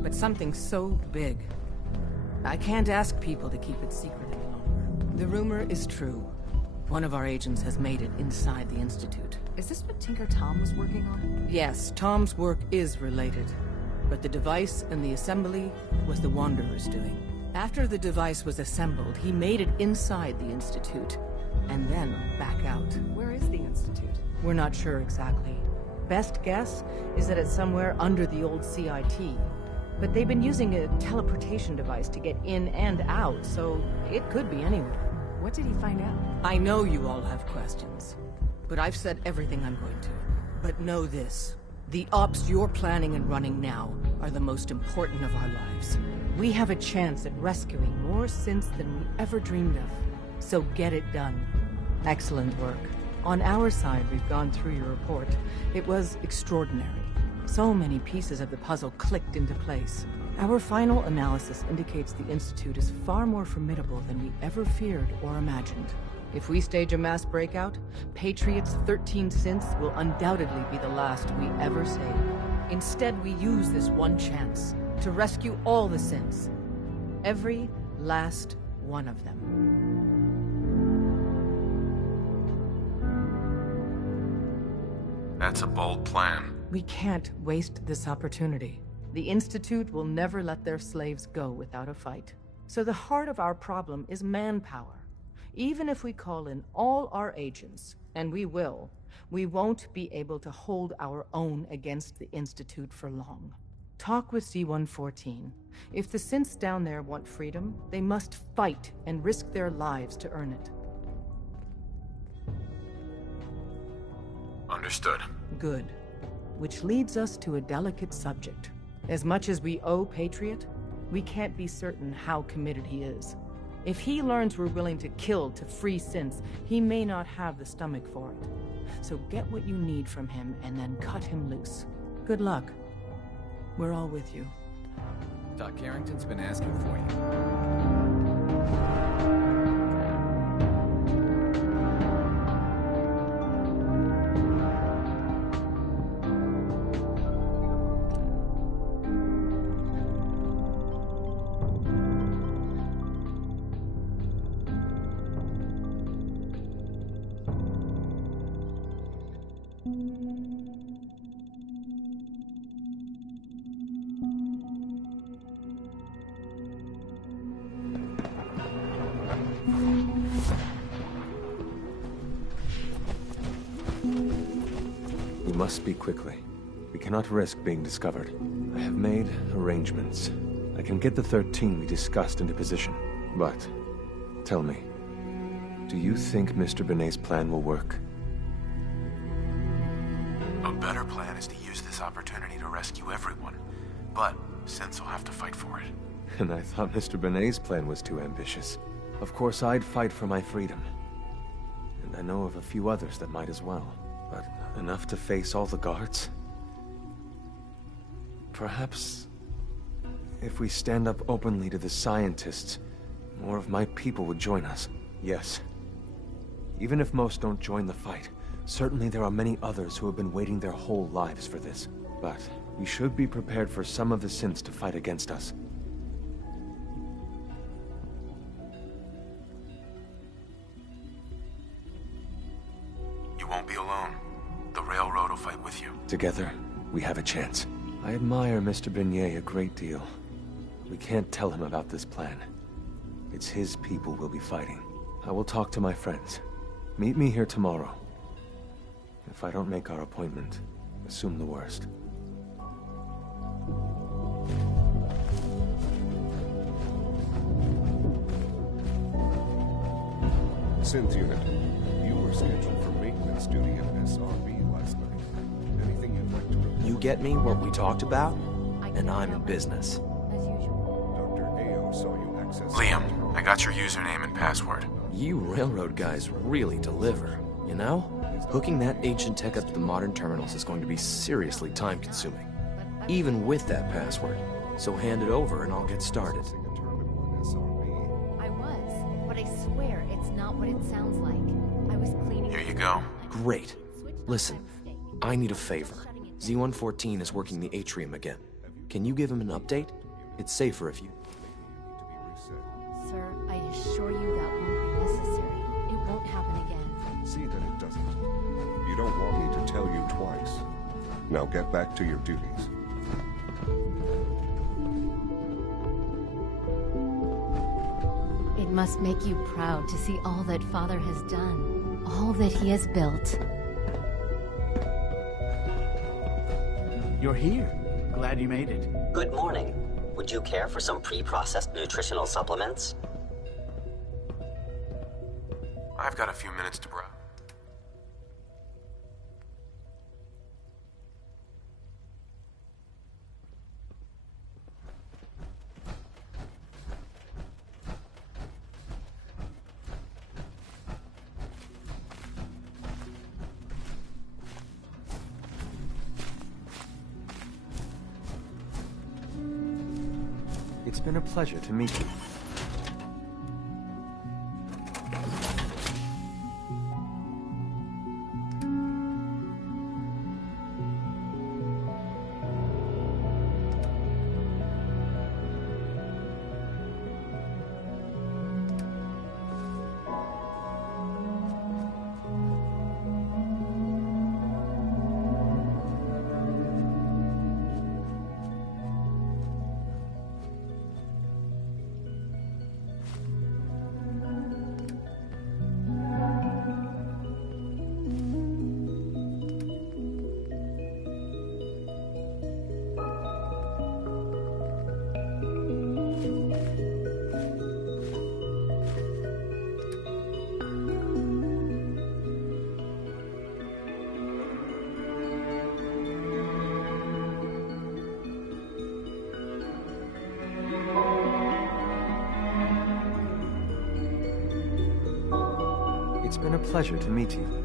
But something so big, I can't ask people to keep it secret any longer. The rumor is true. One of our agents has made it inside the Institute. Is this what Tinker Tom was working on? Yes, Tom's work is related. But the device and the assembly was the Wanderer's doing. After the device was assembled, he made it inside the Institute, and then back out. Where is the Institute? We're not sure exactly. Best guess is that it's somewhere under the old CIT. But they've been using a teleportation device to get in and out, so it could be anywhere. What did he find out? I know you all have questions, but I've said everything I'm going to. But know this. The ops you're planning and running now are the most important of our lives. We have a chance at rescuing more synths than we ever dreamed of. So get it done. Excellent work. On our side, we've gone through your report. It was extraordinary. So many pieces of the puzzle clicked into place. Our final analysis indicates the Institute is far more formidable than we ever feared or imagined. If we stage a mass breakout, Patriot's 13 synths will undoubtedly be the last we ever save. Instead, we use this one chance to rescue all the synths. Every last one of them. That's a bold plan. We can't waste this opportunity. The Institute will never let their slaves go without a fight. So the heart of our problem is manpower. Even if we call in all our agents, and we will, we won't be able to hold our own against the Institute for long. Talk with C-114. If the synths down there want freedom, they must fight and risk their lives to earn it. Understood. Good. Which leads us to a delicate subject. As much as we owe Patriot, we can't be certain how committed he is. If he learns we're willing to kill to free synths, he may not have the stomach for it. So get what you need from him and then cut him loose. Good luck. We're all with you. Doc Carrington's been asking for you. We must speak quickly. We cannot risk being discovered. I have made arrangements. I can get the 13 we discussed into position. But, tell me, do you think Mr. Benet's plan will work? A better plan is to use this opportunity to rescue everyone. But synths will have to fight for it. And I thought Mr. Benet's plan was too ambitious. Of course, I'd fight for my freedom. And I know of a few others that might as well. But enough to face all the guards? Perhaps if we stand up openly to the scientists, more of my people would join us. Yes. Even if most don't join the fight, certainly there are many others who have been waiting their whole lives for this. But we should be prepared for some of the synths to fight against us. You won't be alone. The Railroad will fight with you. Together, we have a chance. I admire Mr. Benet a great deal. We can't tell him about this plan. It's his people we'll be fighting. I will talk to my friends. Meet me here tomorrow. If I don't make our appointment, assume the worst. Synth unit, you were scheduled for maintenance duty at SRB last night. Anything you'd like to report? You get me what we talked about, and I'm in business. Dr. Ao saw you access... Liam, I got your username and password. You railroad guys really deliver, you know? Hooking that ancient tech up to the modern terminals is going to be seriously time-consuming, even with that password. So hand it over and I'll get started. I was, but I swear it's not what it sounds like. I was cleaning... Here you go. Great. Listen, I need a favor. Z-114 is working the atrium again. Can you give him an update? It's safer if you... Sir, I assure you that won't be necessary. It won't happen again. See that it doesn't. You don't want me to tell you twice. Now get back to your duties. It must make you proud to see all that Father has done, all that he has built. You're here. Glad you made it. Good morning. Would you care for some pre-processed nutritional supplements? I've got a few minutes to browse. It's been a pleasure to meet you. It's been a pleasure to meet you.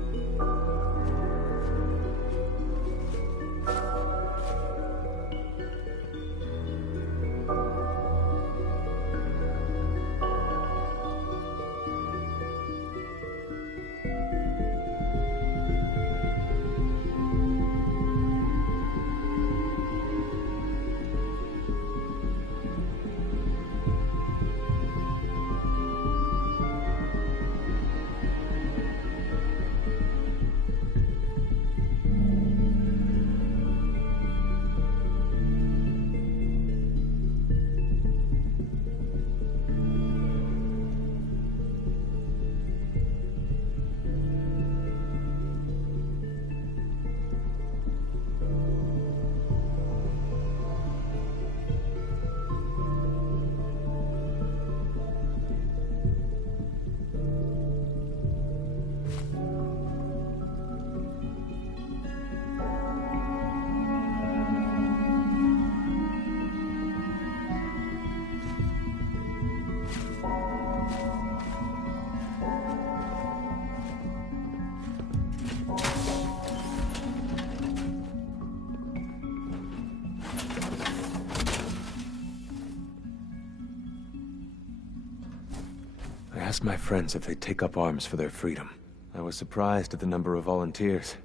I asked my friends if they'd take up arms for their freedom. I was surprised at the number of volunteers.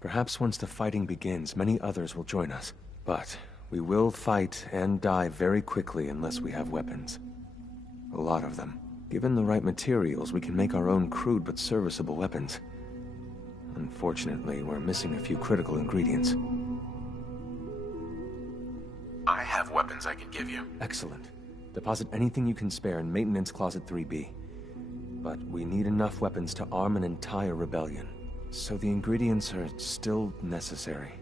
Perhaps once the fighting begins, many others will join us. But we will fight and die very quickly unless we have weapons. A lot of them. Given the right materials, we can make our own crude but serviceable weapons. Unfortunately, we're missing a few critical ingredients. I have weapons I can give you. Excellent. Deposit anything you can spare in Maintenance Closet 3B. But we need enough weapons to arm an entire rebellion. So the ingredients are still necessary.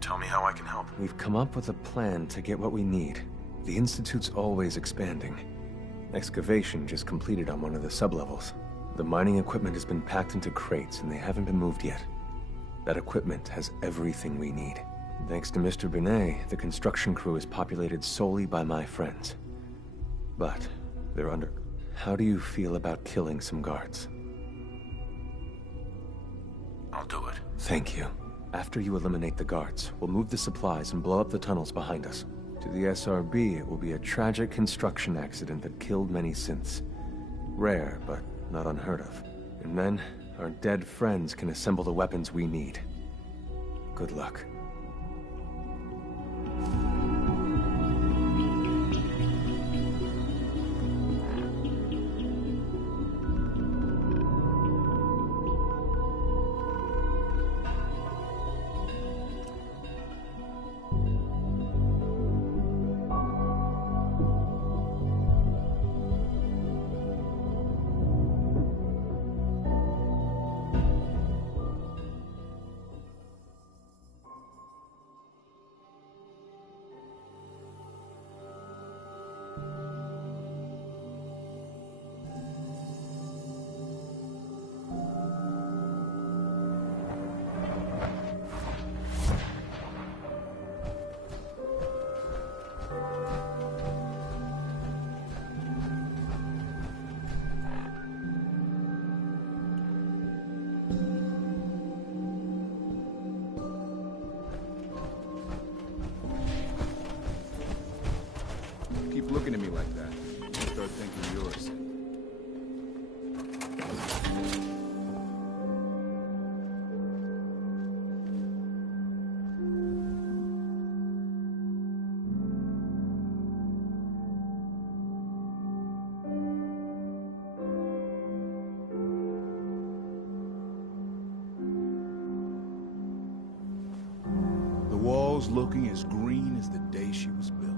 Tell me how I can help. We've come up with a plan to get what we need. The Institute's always expanding. Excavation just completed on one of the sublevels. The mining equipment has been packed into crates and they haven't been moved yet. That equipment has everything we need. Thanks to Mr. Binet, the construction crew is populated solely by my friends. But they're under... How do you feel about killing some guards? I'll do it. Thank you. After you eliminate the guards, we'll move the supplies and blow up the tunnels behind us. To the SRB, it will be a tragic construction accident that killed many synths. Rare, but not unheard of. And then, our dead friends can assemble the weapons we need. Good luck. Keep looking at me like that. I'll start thinking you're sick. The wall's looking as green as the day she was built.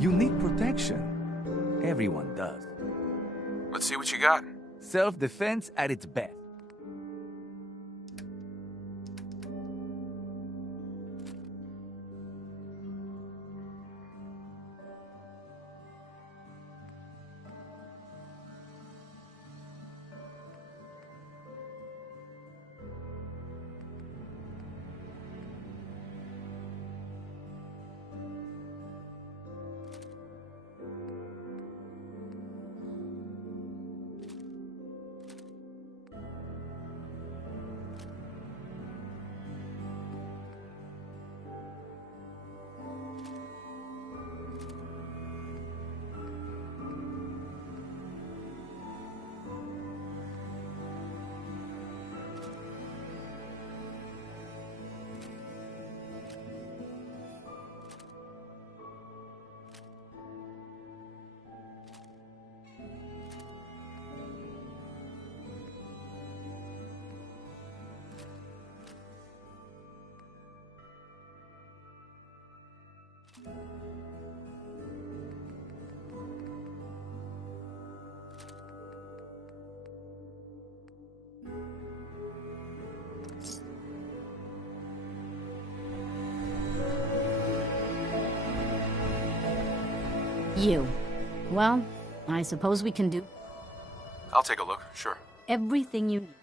You need protection. Everyone does. Let's see what you got. Self-defense at its best. You. Well, I suppose we can do I'll take a look, sure. everything you need.